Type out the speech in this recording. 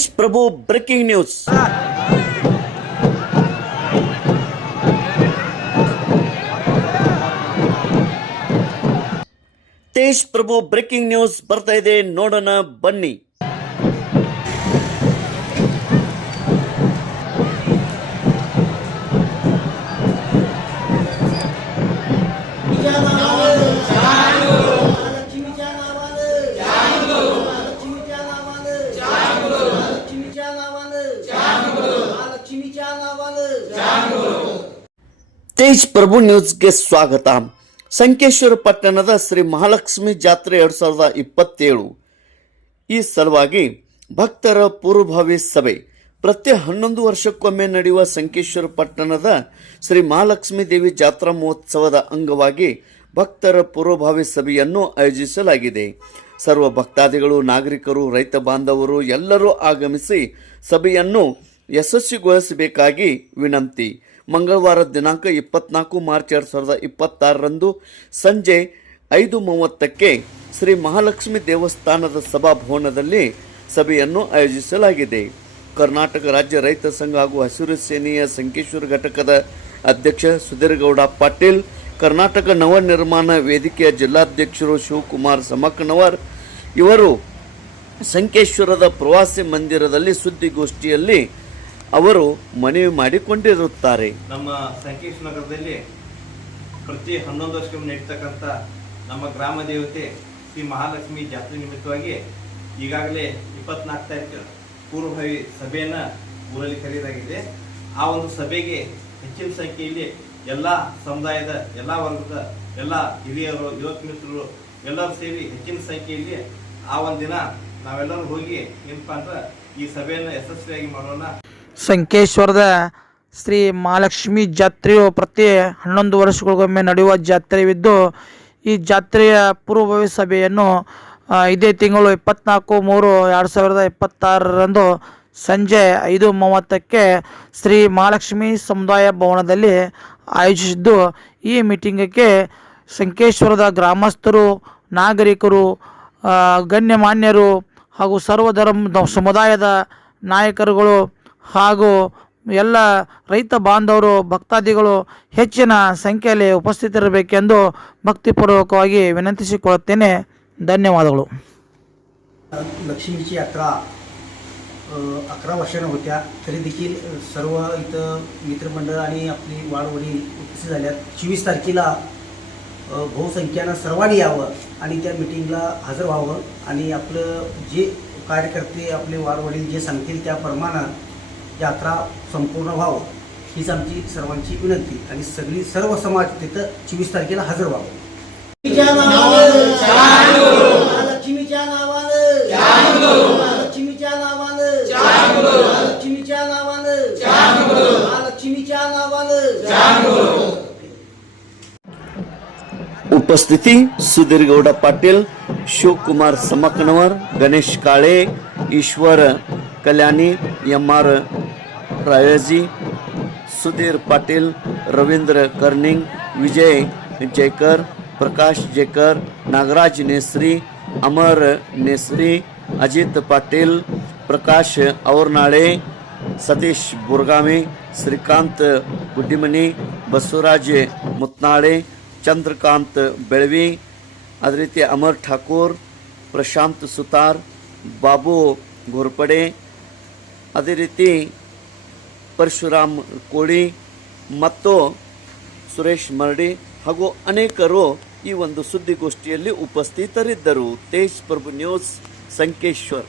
तेज प्रभु breaking news. तेज प्रभु breaking news ಬರ್ತಾ ಇದೆ, ನೋಡೋಣ ಬನ್ನಿ। तेज प्रभु न्यूज़ಗೆ ಸ್ವಾಗತ। ಸಂಕೇಶ್ವರ ಪಟ್ಟಣದ ಶ್ರೀ ಮಹಾಲಕ್ಷ್ಮಿ ಜಾತ್ರೆ 2027 ಈ ಸಲುವಾಗಿ ಭಕ್ತರ ಪೂರ್ವಭಾವಿ ಸಭೆ ಪ್ರತಿ 11 ವರ್ಷಕ್ಕೊಮ್ಮೆ ನಡೆಯುವ ಸಂಕೇಶ್ವರ ಪಟ್ಟಣದ ಶ್ರೀ ಮಹಾಲಕ್ಷ್ಮಿ ದೇವಿ ಜಾತ್ರಾ ಮಹೋತ್ಸವದ ಅಂಗವಾಗಿ ಭಕ್ತರ ಪೂರ್ವಭಾವಿ ಸಭೆಯನ್ನು ಆಯೋಜಿಸಲಾಗಿದೆ। ಸರ್ವ ಭಕ್ತಾದಿಗಳು, ನಾಗರಿಕರು, ರೈತ ಬಾಂಧವರು ಎಲ್ಲರೂ ಆಗಮಿಸಿ ಸಭೆಯನ್ನು ಯಶಸ್ವಿಗೊಳಿಸಬೇಕಾಗಿ ವಿನಂತಿ। ಮಂಗಳವಾರ ದಿನಾಂಕ 24 ಮಾರ್ಚ್ 2026ರಂದು ಸಂಜೆ 5:30ಕ್ಕೆ ಶ್ರೀ ಮಹಾಲಕ್ಷ್ಮಿ ದೇವಸ್ಥಾನದ ಸಭಾಭವನದಲ್ಲಿ ಸಭೆಯನ್ನು ಆಯೋಜಿಸಲಾಗಿದೆ। ಕರ್ನಾಟಕ ರಾಜ್ಯ ರೈತ ಸಂಘ ಹಾಗೂ ಹಸಿರು ಸೇನೆಯ ಸಂಕೇಶ್ವರ ಘಟಕದ ಅಧ್ಯಕ್ಷ ಸುಧೀರ್ಗೌಡ ಪಾಟೀಲ್, ಕರ್ನಾಟಕ ನವನಿರ್ಮಾಣ ವೇದಿಕೆಯ ಜಿಲ್ಲಾಧ್ಯಕ್ಷರು ಶಿವಕುಮಾರ್ ಸಮಕನವರ್ ಇವರು ಸಂಕೇಶ್ವರದ ಪ್ರವಾಸಿ ಮಂದಿರದಲ್ಲಿ ಸುದ್ದಿಗೋಷ್ಠಿಯಲ್ಲಿ ಅವರು ಮನವಿ ಮಾಡಿಕೊಂಡಿರುತ್ತಾರೆ। ನಮ್ಮ ಸಂಕೇಶ್ವರ ನಗರದಲ್ಲಿ ಪ್ರತಿ 11 ವರ್ಷಕ್ಕೊಮ್ಮೆ ನಡೀತಕ್ಕಂಥ ನಮ್ಮ ಗ್ರಾಮ ದೇವತೆ ಶ್ರೀ ಮಹಾಲಕ್ಷ್ಮಿ ಜಾತ್ರೆ ನಿಮಿತ್ತವಾಗಿ ಈಗಾಗಲೇ 24 ತಾರೀಕು ಪೂರ್ವಭಾವಿ ಸಭೆಯನ್ನು ಊರಲ್ಲಿ ಕರೆಯಲಾಗಿದೆ। ಆ ಒಂದು ಸಭೆಗೆ ಹೆಚ್ಚಿನ ಸಂಖ್ಯೆಯಲ್ಲಿ ಎಲ್ಲ ಸಮುದಾಯದ, ಎಲ್ಲ ವರ್ಗದ, ಎಲ್ಲ ಹಿರಿಯರು, ಯುವಕ ಮಿತ್ರರು ಎಲ್ಲರೂ ಸೇರಿ ಹೆಚ್ಚಿನ ಸಂಖ್ಯೆಯಲ್ಲಿ ಆ ಒಂದು ದಿನ ನಾವೆಲ್ಲರೂ ಹೋಗಿ ಏನಪ್ಪ ಅಂದ್ರೆ ಈ ಸಭೆಯನ್ನು ಯಶಸ್ವಿಯಾಗಿ ಮಾಡೋಣ। ಸಂಕೇಶ್ವರದ ಶ್ರೀ ಮಹಾಲಕ್ಷ್ಮಿ ಜಾತ್ರೆಯು ಪ್ರತಿ 11 ವರ್ಷಗಳಿಗೊಮ್ಮೆ ನಡೆಯುವ ಜಾತ್ರೆಯಿದ್ದು, ಈ ಜಾತ್ರೆಯ ಪೂರ್ವಭಾವಿ ಸಭೆಯನ್ನು ಇದೇ ತಿಂಗಳು 24/3/2026ರಂದು ಸಂಜೆ 5:30ಕ್ಕೆ ಶ್ರೀ ಮಹಾಲಕ್ಷ್ಮಿ ಸಮುದಾಯ ಭವನದಲ್ಲಿ ಆಯೋಜಿಸಿದ್ದು, ಈ ಮೀಟಿಂಗಕ್ಕೆ ಸಂಕೇಶ್ವರದ ಗ್ರಾಮಸ್ಥರು, ನಾಗರಿಕರು, ಗಣ್ಯಮಾನ್ಯರು ಹಾಗೂ ಸರ್ವಧರ್ಮ ಸಮುದಾಯದ ನಾಯಕರುಗಳು ಹಾಗೂ ಎಲ್ಲ ರೈತ ಬಾಂಧವರು, ಭಕ್ತಾದಿಗಳು ಹೆಚ್ಚಿನ ಸಂಖ್ಯೆಯಲ್ಲಿ ಉಪಸ್ಥಿತರಿರಬೇಕೆಂದು ಭಕ್ತಿಪೂರ್ವಕವಾಗಿ ವಿನಂತಿಸಿಕೊಳ್ಳುತ್ತೇನೆ। ಧನ್ಯವಾದಗಳು। लक्ष्मीची यात्रा 11 वर्षानं होत्या, तरी देखील सर्व इथं मित्रमंडळ आणि आपली वाडवडील उपस्थित झाल्यात। 24 तारखेला बहुसंख्यानं सर्वांनी यावं आणि त्या मिटिंगला हजर व्हावं आणि आपलं जे कार्यकर्ते, आपले वाडवडील जे सांगतील त्याप्रमाणे यात्रा संपूर्ण व्हावं हीच आमची सर्वांची विनंती आणि सर्व समाज तिथं 24 तारखेला हजर व्हावं। उपस्थिती सुधीरगौड पाटील, शिवकुमार समकनवर, गणेश काळे, ईश्वर कल्याणी, MR रायजी, सुधीर पाटील, रवींद्र कर्निंग, विजय जयकर, प्रकाश जयकर, नागराज नेसरी, अमर नेसरी, अजित पाटील, प्रकाश औरनाळे, सतीश बुरगामे, श्रीकांत गुड्डिमनी, बसवराज मुत्नाळे, चंद्रकांत बेळवी, ಅದೇ ರೀತಿ ಅಮರ್ ಠಾಕೂರ್, ಪ್ರಶಾಂತ್ ಸುತಾರ್, ಬಾಬು ಘೋರ್ಪಡೆ, ಅದೇ ರೀತಿ ಪರಶುರಾಮ್ ಕೋಳಿ ಮತ್ತು ಸುರೇಶ್ ಮರಡಿ ಹಾಗೂ ಅನೇಕರು ಈ ಒಂದು ಸುದ್ದಿಗೋಷ್ಠಿಯಲ್ಲಿ ಉಪಸ್ಥಿತರಿದ್ದರು। ತೇಜ್ ಪ್ರಭು ನ್ಯೂಸ್, ಸಂಕೇಶ್ವರ್।